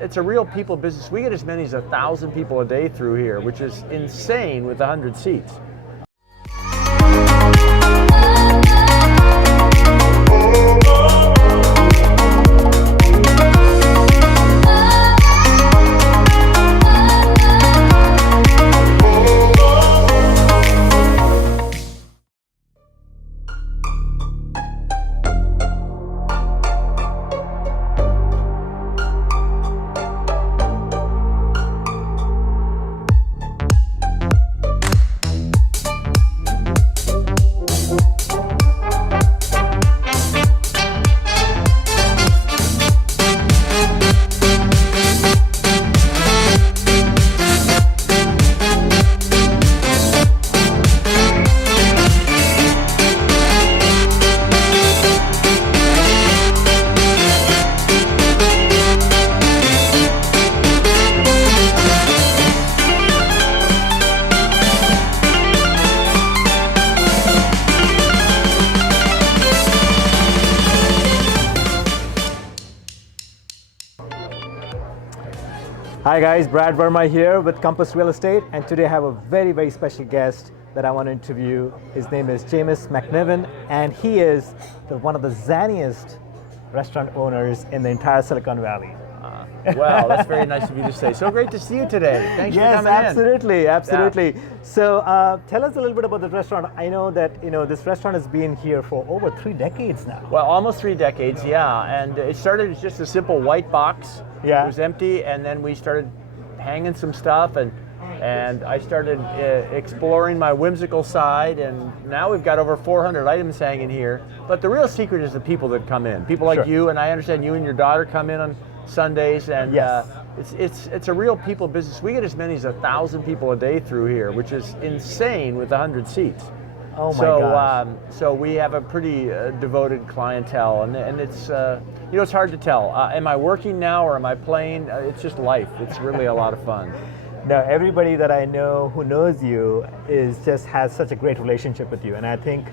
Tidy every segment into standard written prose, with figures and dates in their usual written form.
it's a real people business. We get as many as 1,000 people a day through here, which is insane with 100 seats. Hi guys, Brad Verma here with Compass Real Estate, and today I have a very special guest that I want to interview. His name is Jamis MacNiven, and he is one of the zaniest restaurant owners in the entire Silicon Valley. Wow, that's very nice of you to say. So great to see you today. Thanks for coming absolutely, in. Absolutely. Yeah. So tell us a little bit about the restaurant. I know that this restaurant has been here for over 3 decades now. Well, almost 3 decades, yeah. And it started as just a simple white box. Yeah. It was empty, and then we started hanging some stuff, and I started exploring my whimsical side, and now we've got over 400 items hanging here. But the real secret is the people that come in. People like you, and I understand you and your daughter come in on Sundays, and yes. It's a real people business. We get as many as 1,000 people a day through here, which is insane with 100 seats. Oh my gosh. So we have a pretty devoted clientele, and it's it's hard to tell. Am I working now or am I playing? It's just life. It's really a lot of fun. Now, everybody that I know who knows you has such a great relationship with you, and I think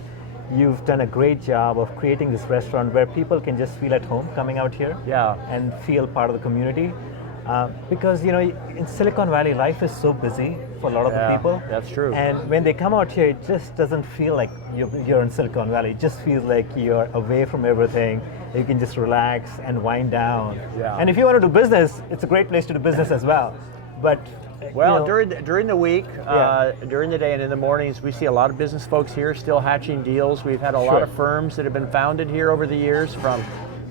you've done a great job of creating this restaurant where people can just feel at home coming out here. Yeah. And feel part of the community. Because in Silicon Valley, life is so busy for a lot of the people. That's true. And when they come out here, it just doesn't feel like you're in Silicon Valley. It just feels like you're away from everything. You can just relax and wind down. Yeah. And if you want to do business, it's a great place to do business as well. But during the week, during the day and in the mornings, we see a lot of business folks here still hatching deals. We've had a lot of firms that have been founded here over the years, from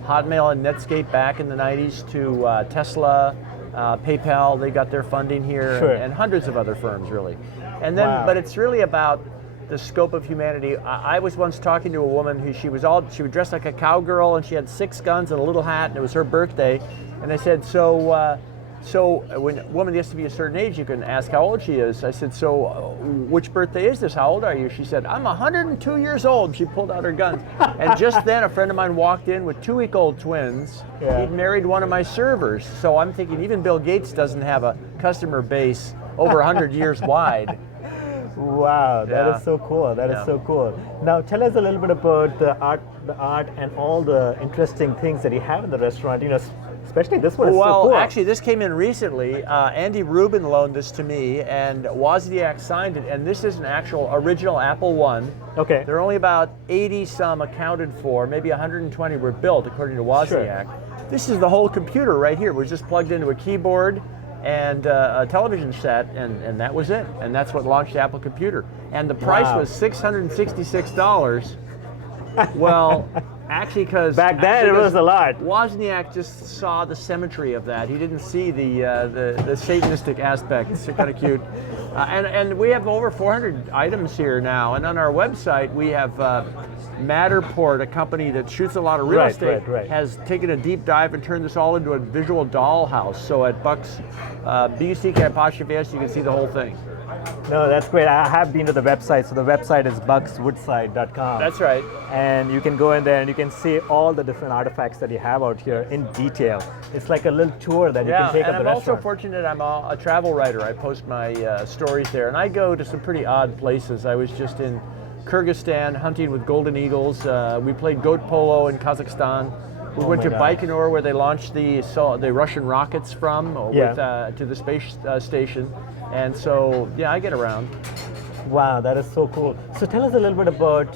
Hotmail and Netscape back in the 90s to Tesla, PayPal. They got their funding here, and hundreds of other firms, really. And then, but it's really about the scope of humanity. I was once talking to a woman who she was dressed like a cowgirl, and she had 6 guns and a little hat, and it was her birthday. And I said, so when a woman gets to be a certain age, you can ask how old she is. I said, so which birthday is this? How old are you? She said, I'm 102 years old. She pulled out her guns. And just then a friend of mine walked in with 2-week-old twins. Yeah. He'd married one of my servers. So I'm thinking even Bill Gates doesn't have a customer base over 100 years wide. Wow, that is so cool. That is so cool. Now tell us a little bit about the art and all the interesting things that you have in the restaurant. Especially this one is so cool. Well, actually, this came in recently. Andy Rubin loaned this to me, and Wozniak signed it. And this is an actual original Apple One. Okay. There are only about 80 some accounted for. Maybe 120 were built, according to Wozniak. Sure. This is the whole computer right here. It was just plugged into a keyboard and a television set, and that was it. And that's what launched the Apple computer. And the price was $666. Well, actually, because back then it was a lot. Wozniak just saw the symmetry of that. He didn't see the Satanistic aspect. It's kind of cute. And we have over 400 items here now. And on our website, we have Matterport, a company that shoots a lot of real estate, has taken a deep dive and turned this all into a visual dollhouse. So at Bucks, BUCK''S, you can see the whole thing. No, that's great. I have been to the website. So the website is buckswoodside.com. That's right. And you can go in there and you can see all the different artifacts that you have out here in detail. It's like a little tour that you can take of the restaurant. And I'm also fortunate I'm a travel writer. I post my stories there. And I go to some pretty odd places. I was just in Kyrgyzstan hunting with golden eagles. We played goat polo in Kazakhstan. We Oh went my to gosh. Baikonur, where they launched the Russian rockets from, to the space station. And so, yeah, I get around. Wow, that is so cool. So tell us a little bit about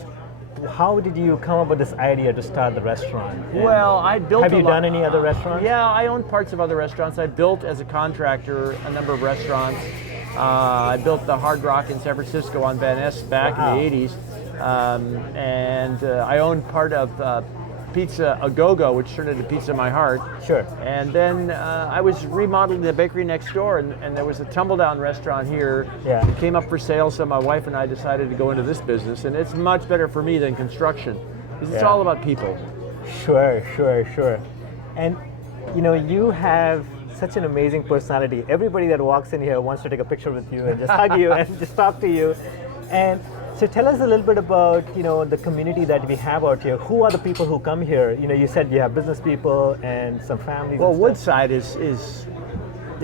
how did you come up with this idea to start the restaurant? And Well, I built. have you done any other restaurants? Yeah, I own parts of other restaurants. I built as a contractor a number of restaurants. I built the Hard Rock in San Francisco on Van Ness back Wow. in the '80s, and I owned part of Pizza A Go-Go, which turned into Pizza My Heart. Sure. And then I was remodeling the bakery next door, and there was a tumble-down restaurant here. Yeah. It came up for sale, so my wife and I decided to go into this business, and it's much better for me than construction, because it's Yeah. all about people. Sure. And you have such an amazing personality. Everybody that walks in here wants to take a picture with you and just hug you and just talk to you. And so tell us a little bit about the community that we have out here. Who are the people who come here? You said you have business people and some families. Well, and stuff. Woodside is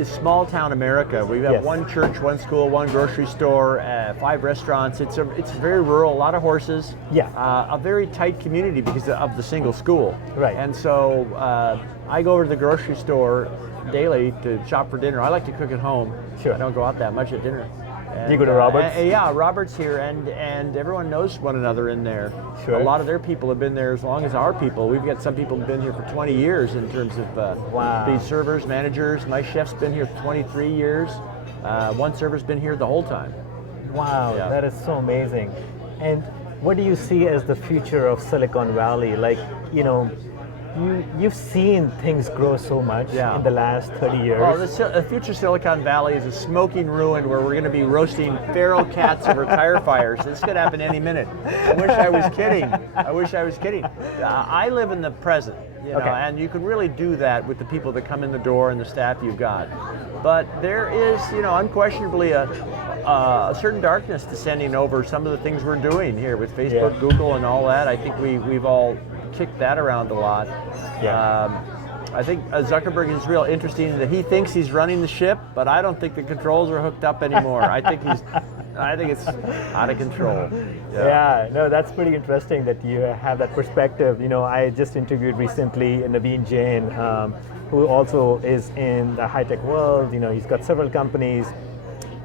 small town America. We have Yes. one church, one school, one grocery store, 5 restaurants. It's very rural, a lot of horses. Yeah. A very tight community because of the single school. Right. And so I go over to the grocery store daily to shop for dinner. I like to cook at home. Sure. I don't go out that much at dinner. Do you go to Robert's? Yeah, Robert's here, and everyone knows one another in there. Sure. A lot of their people have been there as long as our people. We've got some people who've been here for 20 years in terms of Wow. being servers, managers. My chef's been here 23 years. One server's been here the whole time. Wow, Yeah. that is so amazing. And what do you see as the future of Silicon Valley? Like, you've seen things grow so much Yeah. in the last 30 years. Well, the future Silicon Valley is a smoking ruin where we're going to be roasting feral cats over tire fires. This could happen any minute. I wish I was kidding. I live in the present, Okay. and you can really do that with the people that come in the door and the staff you've got. But there is, unquestionably a certain darkness descending over some of the things we're doing here with Facebook, Yeah. Google, and all that. I think we've all kicked that around a lot. Yeah. I think Zuckerberg is real interesting that he thinks he's running the ship, but I don't think the controls are hooked up anymore. I think it's out of control. Yeah, no, that's pretty interesting that you have that perspective. I just interviewed recently Naveen Jain, who also is in the high-tech world. He's got several companies,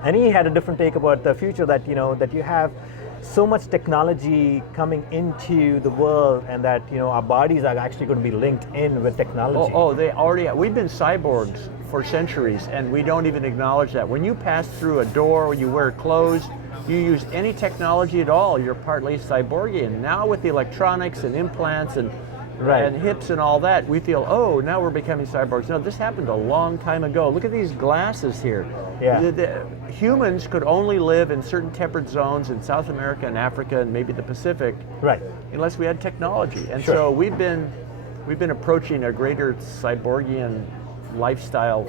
and he had a different take about the future, that that you have so much technology coming into the world, and that our bodies are actually going to be linked in with technology. They already have. We've been cyborgs for centuries, and we don't even acknowledge that. When you pass through a door, when you wear clothes, you use any technology at all, you're partly cyborgian. Now with the electronics and implants and Right. and hips and all that, we feel, now we're becoming cyborgs. No, this happened a long time ago. Look at these glasses here. Yeah. The humans could only live in certain temperate zones in South America and Africa and maybe the Pacific, Right. unless we had technology. And Sure. so we've been approaching a greater cyborgian lifestyle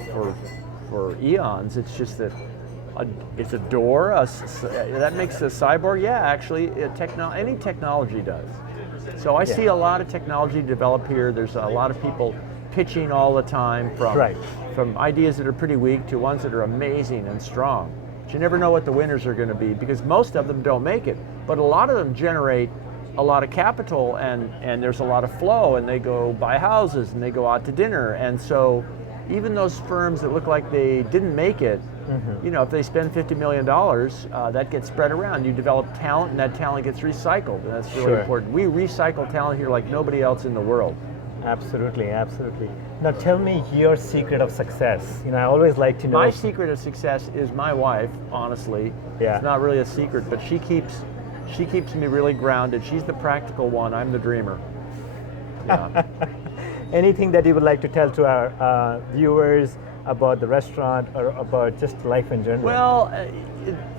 for eons. It's just that it's a door. That makes a cyborg. Yeah, actually, any technology does. So I see a lot of technology develop here. There's a lot of people pitching all the time from ideas that are pretty weak to ones that are amazing and strong. But you never know what the winners are going to be, because most of them don't make it. But a lot of them generate a lot of capital, and there's a lot of flow, and they go buy houses and they go out to dinner. And so even those firms that look like they didn't make it, if they spend $50 million, that gets spread around. You develop talent, and that talent gets recycled, and that's really Sure. important. We recycle talent here like nobody else in the world. Absolutely. Now tell me your secret of success. I always like to know. My secret of success is my wife, honestly. Yeah. It's not really a secret, but she keeps me really grounded. She's the practical one. I'm the dreamer. Yeah. Anything that you would like to tell to our viewers about the restaurant or about just life in general? Well,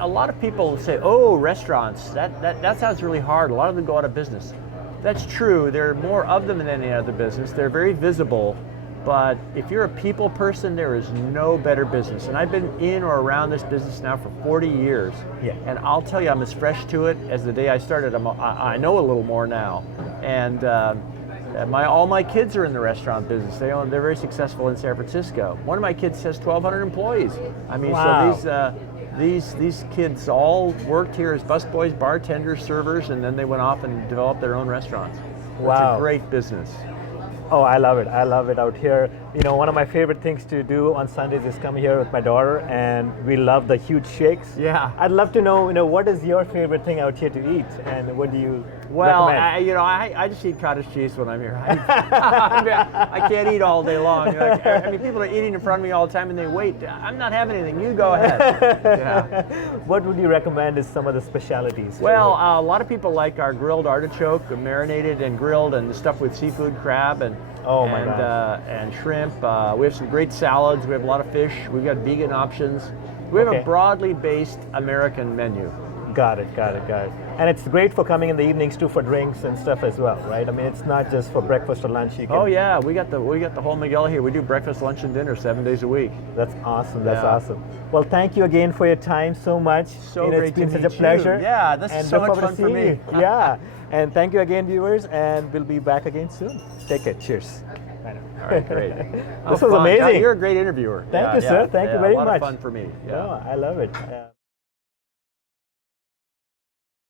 a lot of people say, "Oh, restaurants. That sounds really hard. A lot of them go out of business." That's true. There are more of them than any other business. They're very visible. But if you're a people person, there is no better business. And I've been in or around this business now for 40 years. Yeah. And I'll tell you, I'm as fresh to it as the day I started. I know a little more now. And all my kids are in the restaurant business. They're very successful in San Francisco. One of my kids has 1,200 employees. I mean, Wow. so these kids all worked here as busboys, bartenders, servers, and then they went off and developed their own restaurants. Wow. It's a great business. Oh, I love it. I love it out here. You know, one of my favorite things to do on Sundays is come here with my daughter, and we love the huge shakes. Yeah. I'd love to know, what is your favorite thing out here to eat, and what do you Well, recommend? I just eat cottage cheese when I'm here. I can't eat all day long. I mean, people are eating in front of me all the time, and they wait. I'm not having anything. You go ahead. Yeah. What would you recommend as some of the specialities? Well, a lot of people like our grilled artichoke, marinated and grilled, and the stuff with seafood, crab, and and shrimp. We have some great salads. We have a lot of fish. We've got vegan options. We have a broadly based American menu. Got it. And it's great for coming in the evenings too for drinks and stuff as well, right? I mean, it's not just for breakfast or lunch. You can. Oh yeah, we got the whole Miguel here. We do breakfast, lunch, and dinner 7 days a week. That's awesome. That's awesome. Well, thank you again for your time so much. So great it's been to such a meet pleasure. you. Yeah, this is so much fun for me. Yeah, and thank you again, viewers, and we'll be back again soon. Take care. Cheers. All right, great. This was amazing. You're a great interviewer. Thank you, sir. Thank you very much. A lot much. of fun for me. Yeah. Oh, I love it.